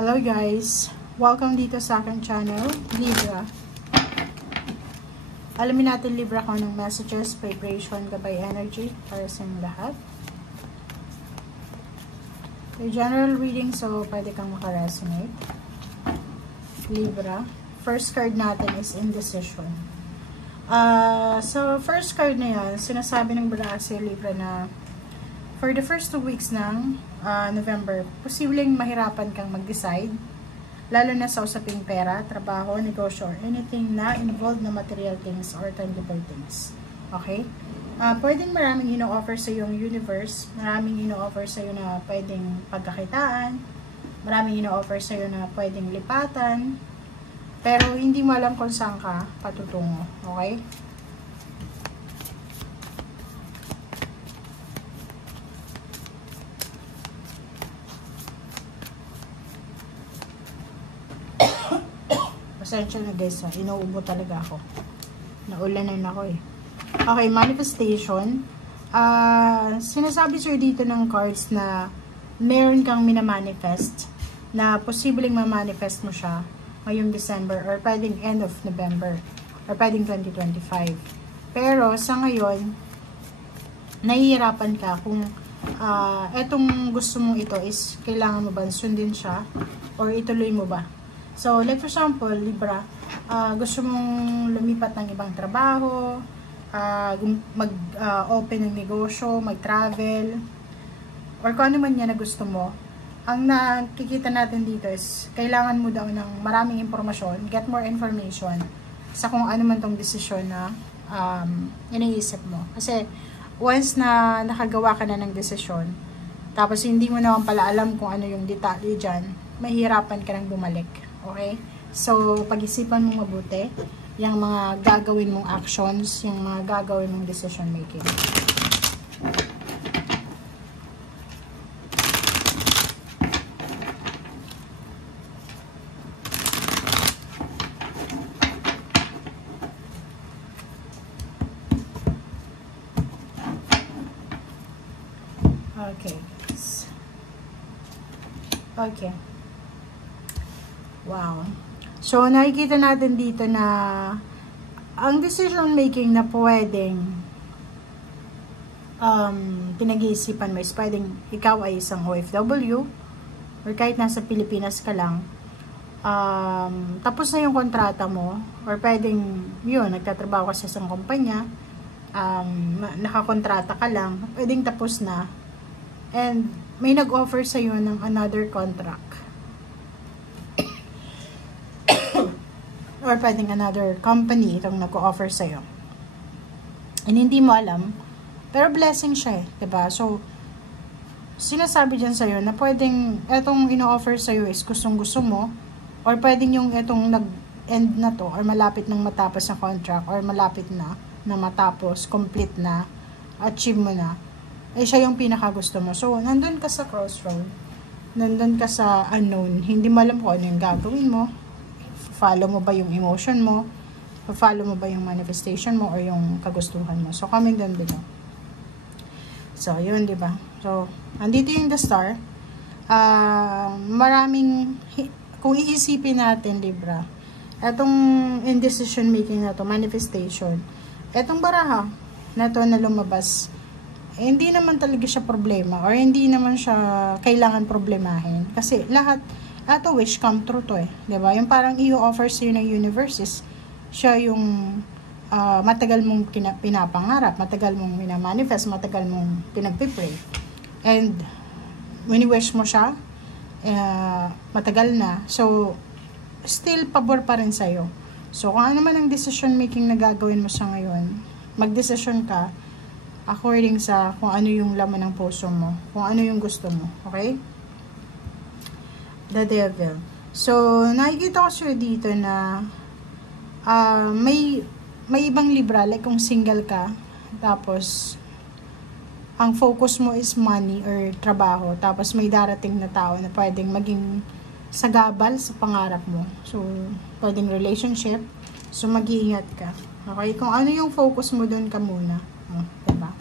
Hello guys! Welcome dito sa aking channel, Libra. Alamin natin Libra kung anong messages, vibration, gabay energy para sa inyong lahat. Okay, general reading, so pwede kang makaresonate. Libra. First card natin is indecision. So first card na yan, sinasabi ng Brase Libra na for the first 2 weeks ng November, posibleng mahirapan kang mag-decide, lalo na sa usaping pera, trabaho, negosyo, or anything na involved na material things or tangible things. Okay? Pwedeng maraming ino-offer sa yung universe, maraming ino-offer sa iyo na pwedeng pagkakitaan, maraming ino-offer sa iyo na pwedeng lipatan, pero hindi mo alam kung saan ka patutungo. Okay? Pasensya na guys, inuubo talaga ako. Naulanan ako eh. Okay, manifestation. Sinasabi sir dito ng cards na meron kang minamanifest na posibleng ma-manifest mo siya ngayong December or pwedeng end of November or pwedeng 2025. Pero sa ngayon, nahihirapan ka kung etong gusto mong ito is kailangan mo ba sundin siya or ituloy mo ba. So, like for example, Libra, gusto mong lumipat ng ibang trabaho, mag-open ng negosyo, mag-travel, or kung ano man yan na gusto mo. Ang nakikita natin dito is, kailangan mo daw ng maraming informasyon, get more information sa kung ano man tong desisyon na iniisip mo. Kasi, once na nakagawa ka na ng desisyon, tapos hindi mo naman pala alam kung ano yung detalye dyan, mahirapan ka nang bumalik. Okay? So, pag-isipan mo mabuti yung mga gagawin mong actions, yung mga gagawin mong decision making. Okay. Okay. Wow. So, nakikita natin dito na ang decision making na pwedeng pinag-iisipan mo is pwedeng ikaw ay isang OFW or kahit nasa Pilipinas ka lang, tapos na yung kontrata mo or pwedeng yun, nagtatrabaho ka sa isang kumpanya, nakakontrata ka lang, pwedeng tapos na and may nag-offer sa'yo ng another contract. Or pwedeng another company itong nag-o-offer sa'yo. And hindi mo alam, pero blessing siya eh, diba? So, sinasabi dyan sa'yo na pwedeng itong ino-offer sa'yo is gustong-gusto mo, or pwedeng yung itong nag-end na to, or malapit nang matapos ang contract, or malapit na matapos, complete na, achieve mo na, eh siya yung pinakagusto mo. So, nandun ka sa crossroad, nandun ka sa unknown, hindi mo alam kung ano yung gagawin mo, follow mo ba yung emotion mo, follow mo ba yung manifestation mo, or yung kagustuhan mo. So, comment down below. So, yun, di ba? So, andito yung the star. Maraming, kung iisipin natin, Libra, etong indecision making na to, manifestation, etong baraha na to na lumabas, eh, hindi naman talaga siya problema, or hindi naman siya kailangan problemahin. Kasi lahat, ato wish come true to eh. Diba? Yung parang i-offer sa'yo ng universe is, siya yung matagal mong pinapangarap, matagal mong minamanifest, matagal mong pinagpipray. And, when i-wish mo siya, matagal na. So, still pabor pa rin sa'yo. So, kung ano man ang decision making na gagawin mo sa ngayon, mag-decision ka according sa kung ano yung laman ng puso mo, kung ano yung gusto mo. Okay? The Devil. So, nakikita ko siya dito na may ibang Libra, like kung single ka, tapos ang focus mo is money or trabaho, tapos may darating na tao na pwedeng maging sagabal sa pangarap mo. So, pwedeng relationship. So, mag-iingat ka. Okay? Kung ano yung focus mo doon ka muna. Diba?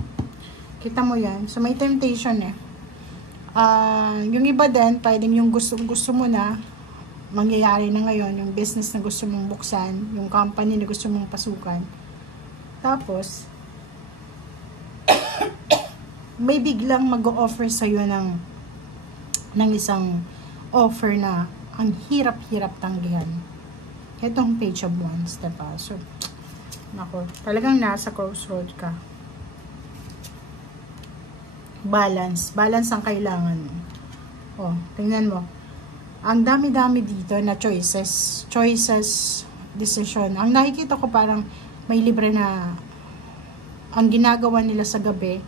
Kita mo yan. So, may temptation eh. Yung iba din, pwedeng yung gusto mo na, mangyayari na ngayon, yung business na gusto mong buksan, yung company na gusto mong pasukan. Tapos, may biglang mag-o-offer sa'yo ng isang offer na ang hirap-hirap tanggihan. Itong Page of Wands, diba? So, nako, talagang nasa crossroad ka. Balance ang kailangan mo. Oh, tingnan mo. Ang dami-dami dito na choices, decision. Ang nakikita ko parang may libre na ang ginagawa nila sa gabi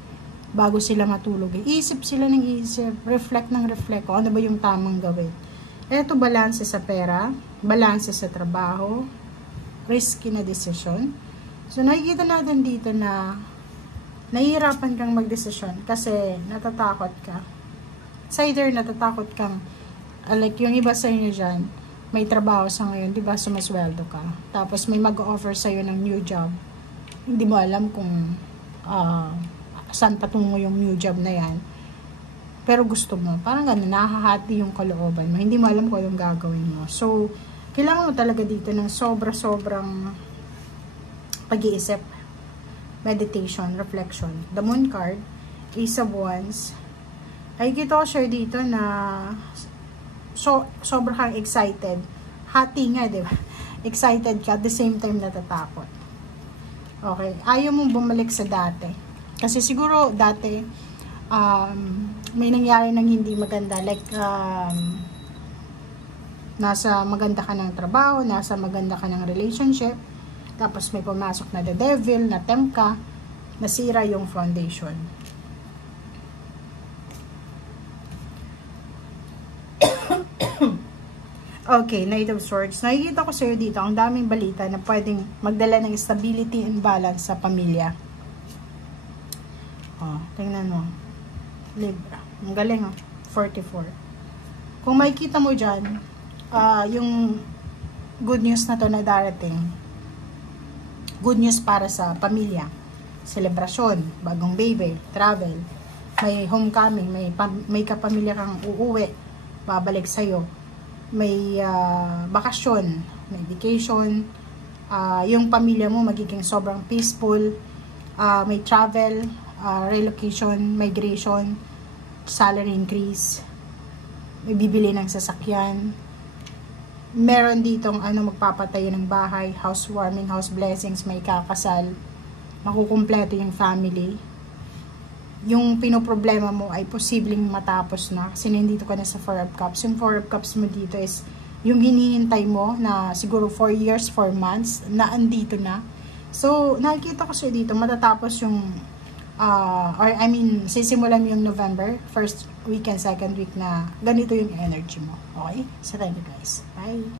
bago sila matulog. Isip sila ng isip, reflect ng reflect. O, ano ba yung tamang gawin? Eto, balance sa pera, balance sa trabaho, risky na decision. So, nakikita natin dito na nahihirapan kang magdesisyon kasi natatakot ka. Sa either natatakot kang, like yung iba sa inyo dyan, may trabaho sa ngayon, di ba, sumasweldo ka. Tapos may mag-offer sa'yo ng new job. Hindi mo alam kung saan patungo yung new job na yan. Pero gusto mo. Parang gano'n, nakahati yung kalooban mo. Hindi mo alam kung anong gagawin mo. So, kailangan mo talaga dito ng sobrang pag-iisip, meditation, reflection. The Moon card, Ace of Wands. Ay, kita ko share dito na sobrang kang excited. Hati nga, di ba? Excited ka at the same time natatakot. Okay. Ayaw mong bumalik sa dati. Kasi siguro dati, may nangyari ng hindi maganda. Like, nasa maganda ka ng trabaho, nasa maganda ka ng relationship, tapos may pumasok na the devil, na tempt ka, nasira yung foundation. Okay, Knight of Swords. Nakikita ko sa'yo dito, ang daming balita na pwedeng magdala ng stability and balance sa pamilya. Oh, tingnan mo. Libra. Ang galing, oh. 44. Kung makikita mo dyan, yung good news na to na darating, good news para sa pamilya. Selebrasyon, bagong baby, travel, may homecoming, may kapamilya kang uuwi, babalik sa'yo. May bakasyon, may vacation, yung pamilya mo magiging sobrang peaceful, may travel, relocation, migration, salary increase, may bibili ng sasakyan, meron ditong magpapatayo ng bahay, housewarming, house blessings, may kakasal, makukumpleto yung family. Yung pinoproblema mo ay posibleng matapos na kasi nandito ka na sa 4 of Cups. Yung 4 of Cups mo dito is yung hinihintay mo na siguro 4 years, 4 months na andito na. So, nakikita ko siya dito, matatapos yung sisimulan yung November, first week and second week na ganito yung energy mo. Okay? So, thank you guys. Bye!